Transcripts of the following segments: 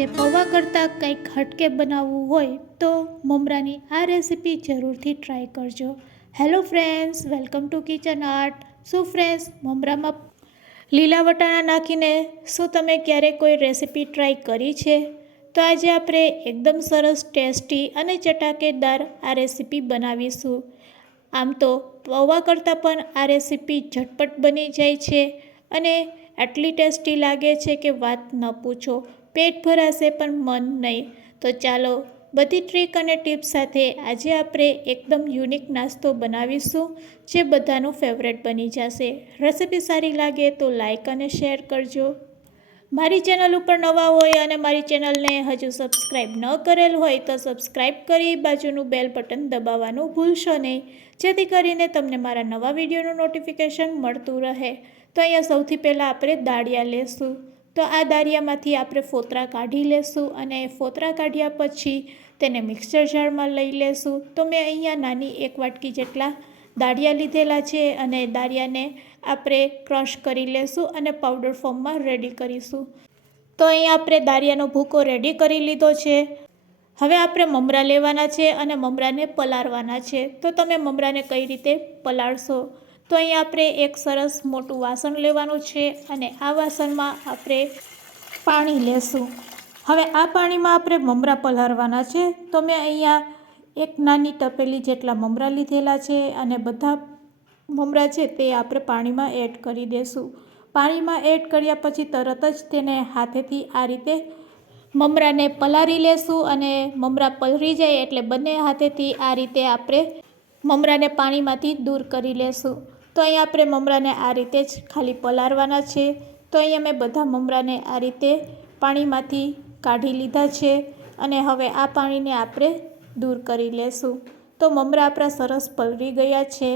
આજે પૌવા કરતાં કંઈક હટકે બનાવવું હોય તો મમરાની આ રેસીપી જરૂરથી ટ્રાય કરજો. Hello friends, welcome to kitchen art. શું ફ્રેન્ડ્સ, મમરામાં લીલા વટાણા નાખીને શું તમે ક્યારેય કોઈ રેસીપી ટ્રાય કરી છે? તો આજે આપણે એકદમ સરસ, ટેસ્ટી અને ચટાકેદાર આ રેસીપી બનાવીશું. આમ તો પૌવા કરતાં પણ આ રેસીપી ઝટપટ બની જાય છે અને આટલી ટેસ્ટી લાગે છે કે વાત ન પૂછો. પેટ ભરાશે પણ મન નહીં. તો ચાલો બધી ટ્રીક અને ટિપ્સ સાથે આજે આપણે એકદમ યુનિક નાસ્તો બનાવીશું જે બધાનું ફેવરેટ બની જશે. રેસીપી સારી લાગે તો લાઈક અને શેર કરજો. મારી ચેનલ ઉપર નવા હોય અને મારી ચેનલને હજુ સબસ્ક્રાઈબ ન કરેલ હોય તો સબસ્ક્રાઈબ કરી બાજુનું બેલ બટન દબાવવાનું ભૂલશો નહીં, જેથી કરીને તમને મારા નવા વિડીયોનું નોટિફિકેશન મળતું રહે. તો અહીંયા સૌથી પહેલાં આપણે દાળિયા લેશું. તો આ દાળિયામાંથી આપણે ફોતરા કાઢી લેશું અને ફોતરા કાઢ્યા પછી તેને મિક્સર જારમાં લઈ લેશું. તો મેં અહીંયા નાની એક વાટકી જેટલા દાળિયા લીધેલા છે અને દાળિયાને આપણે ક્રશ કરી લેશું અને પાવડર ફોર્મમાં રેડી કરીશું. તો અહીંયા આપણે દાળિયાનો ભૂકો રેડી કરી લીધો છે. હવે આપણે મમરા લેવાના છે અને મમરાને પલાળવાના છે. તો તમે મમરાને કઈ રીતે પલાળશો? તો અહીંયા આપણે એક સરસ મોટું વાસણ લેવાનું છે અને આ વાસણમાં આપણે પાણી લેશું. હવે આ પાણીમાં આપણે મમરા પલાળવાના છે. તો મેં અહીંયા એક નાની તપેલી જેટલા મમરા લીધેલા છે અને બધા મમરા છે તે આપણે પાણીમાં એડ કરી દઈશું. પાણીમાં એડ કર્યા પછી તરત જ તેને હાથેથી આ રીતે મમરાને પલાળી લેશું અને મમરા પલળી જાય એટલે બંને હાથેથી આ રીતે આપણે મમરાને પાણીમાંથી દૂર કરી લેશું. તો અહીંયા આપણે મમરાને આ રીતે જ ખાલી પલાળવાના છે. તો અહીંયા મેં બધા મમરાને આ રીતે પાણીમાંથી કાઢી લીધા છે અને હવે આ પાણીને આપણે દૂર કરી લેશું. તો મમરા આપણા સરસ પલળી ગયા છે.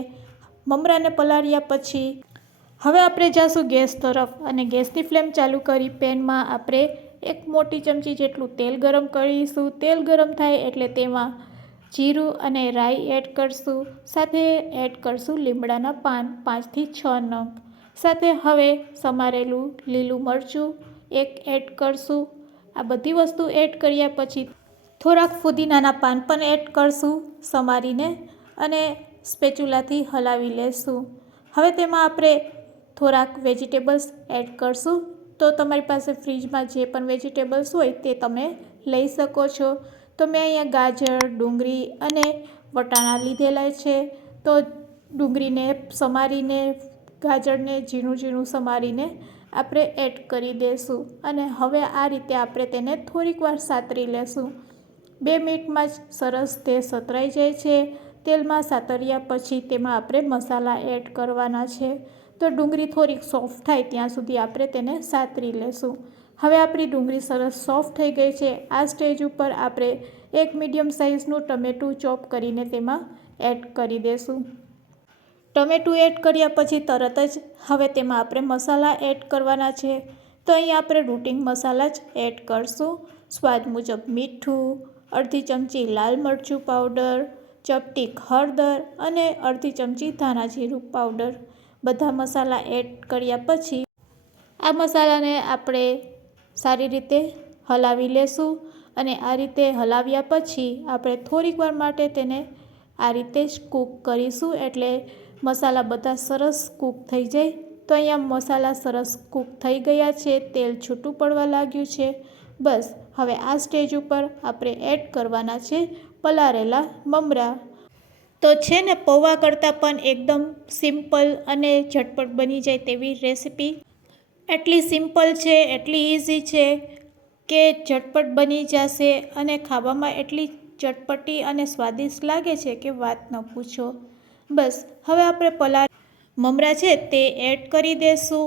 મમરાને પલાળ્યા પછી હવે આપણે જઈશું ગેસ તરફ અને ગેસની ફ્લેમ ચાલુ કરી પેનમાં આપણે એક મોટી ચમચી જેટલું તેલ ગરમ કરીશું. તેલ ગરમ થાય એટલે તેમાં જીરું અને રાઈ એડ કરશું. સાથે એડ કરશું લીમડાના પાન 5 થી 6 નંગ. સાથે હવે સમારેલું લીલું મરચું એક એડ કરશું. આ બધી વસ્તુ એડ કર્યા પછી થોડાક ફુદીનાના પાન પણ એડ કરશું સમારીને અને સ્પેચ્યુલાથી હલાવી લેશું. હવે તેમાં આપણે થોડાક વેજીટેબલ્સ એડ કરશું. તો તમારી પાસે ફ્રીજમાં જે પણ વેજીટેબલ્સ હોય તે તમે લઈ શકો છો. તો મેં અહીંયા ગાજર, ડુંગળી અને વટાણા લીધેલા છે. તો ડુંગળીને સમારીને, ગાજરને ઝીણું ઝીણું સમારીને આપણે એડ કરી દઈશું અને હવે આ રીતે આપણે તેને થોડીક વાર સાતરી લેશું. 2 મિનિટમાં જ સરસ તે સતરાઈ જાય છે. તેલમાં સાતર્યા પછી તેમાં આપણે મસાલા એડ કરવાના છે. તો ડુંગળી થોડીક સોફ્ટ થાય ત્યાં સુધી આપણે તેને સાતરી લેશું. હવે આપણી ડુંગળી સરસ સોફ્ટ થઈ ગઈ છે. આ સ્ટેજ ઉપર આપણે એક મીડિયમ સાઇઝનું ટમેટું ચોપ કરીને તેમાં એડ કરી દઈશું. ટમેટું એડ કર્યા પછી તરત જ હવે તેમાં આપણે મસાલા એડ કરવાના છે. તો અહીંયા આપણે રૂટિન મસાલા જ એડ કરશું. સ્વાદ મુજબ મીઠું, અડધી ચમચી લાલ મરચું પાવડર, ચપટી હળદર અને અડધી ચમચી ધાણા જીરું પાવડર. બધા મસાલા એડ કર્યા પછી આ મસાલાને આપણે સારી રીતે હલાવી લેશું અને આ રીતે હલાવ્યા પછી આપણે થોડીક વાર માટે તેને આ રીતે જ કૂક કરીશું એટલે મસાલા બધા સરસ કૂક થઈ જાય. તો અહીંયા મસાલા સરસ કૂક થઈ ગયા છે. તેલ છૂટું પડવા લાગ્યું છે. બસ હવે આ સ્ટેજ ઉપર આપણે એડ કરવાના છે પલાળેલા મમરા. તો છે ને પૌવા કરતાં પણ એકદમ સિમ્પલ અને ઝટપટ બની જાય તેવી રેસીપી. એટલી સિમ્પલ છે, એટલી ઇઝી છે કે ઝટપટ બની જશે અને ખાવામાં એટલી ચટપટી અને સ્વાદિષ્ટ લાગે છે કે વાત ન પૂછો. બસ હવે આપણે મમરા છે તે એડ કરી દઈશું.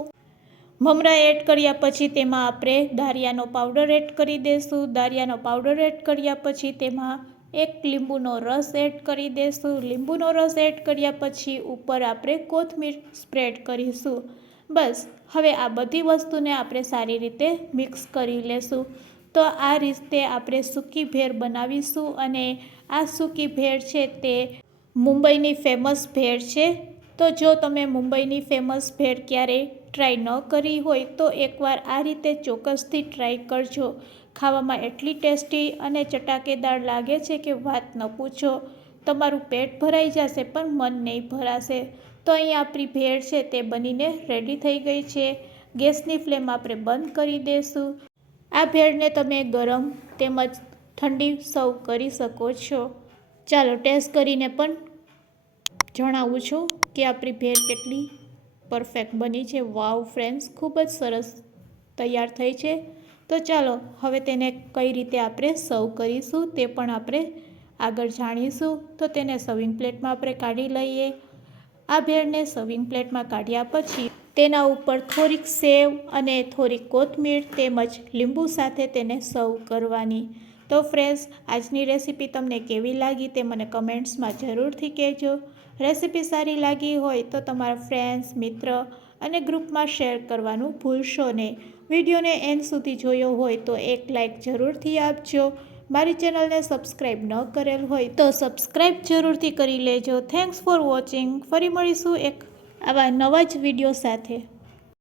મમરા એડ કર્યા પછી તેમાં આપણે દાળિયાનો પાવડર એડ કરી દઈશું. દાળિયાનો પાવડર એડ કર્યા પછી તેમાં એક લીંબુનો રસ એડ કરી દઈશું. લીંબુનો રસ એડ કર્યા પછી ઉપર આપણે કોથમીર સ્પ્રેડ કરીશું. બસ હવે આ બધી વસ્તુને આપણે સારી રીતે મિક્સ કરી લેશું. તો આ રીતે આપણે સૂકી ભેળ બનાવીશું અને આ સૂકી ભેળ છે તે મુંબઈની ફેમસ ભેળ છે. તો જો તમે મુંબઈની ફેમસ ભેળ ક્યારેય ટ્રાય ન કરી હોય તો એકવાર આ રીતે ચોક્કસથી ટ્રાય કરજો. ખાવામાં એટલી ટેસ્ટી અને ચટાકેદાર લાગે છે કે વાત ન પૂછો. તમારું પેટ ભરાઈ જશે પણ મન નહીં ભરાશે. તો અહીં આપણી ભેળ છે તે બનીને રેડી થઈ ગઈ છે. ગેસની ફ્લેમ આપણે બંધ કરી દઈશું. આ ભેળને તમે ગરમ તેમજ ઠંડી સર્વ કરી શકો છો. ચાલો ટેસ્ટ કરીને પણ જણાવું છું કે આપણી ભેળ કેટલી પરફેક્ટ બની છે. વાવ ફ્રેન્ડ્સ, ખૂબ જ સરસ તૈયાર થઈ છે. તો ચાલો હવે તેને કઈ રીતે આપણે સર્વ કરીશું તે પણ આપણે આગળ જાણીશું. તો તેને સર્વિંગ પ્લેટમાં આપણે કાઢી લઈએ. આ ભેળને સર્વિંગ પ્લેટમાં કાઢ્યા પછી તેના ઉપર થોડીક સેવ અને થોડીક કોથમીર તેમજ લીંબુ સાથે તેને સર્વ કરવાની. તો ફ્રેન્ડ્સ, આજની રેસીપી તમને કેવી લાગી તે મને કમેન્ટ્સમાં જરૂરથી કહેજો. રેસીપી સારી લાગી હોય તો તમારા ફ્રેન્ડ્સ, મિત્ર અને ગ્રુપમાં શેર કરવાનું ભૂલશો નહીં. વિડીયોને એન્ડ સુધી જોયો હોય તો એક લાઇક જરૂરથી આપજો. મારી ચેનલને સબસ્ક્રાઈબ ન કરેલ હોય તો સબસ્ક્રાઈબ જરૂરથી કરી લેજો. Thanks for watching. ફરી મળીશું એક આવા નવા જ વિડીયો સાથે.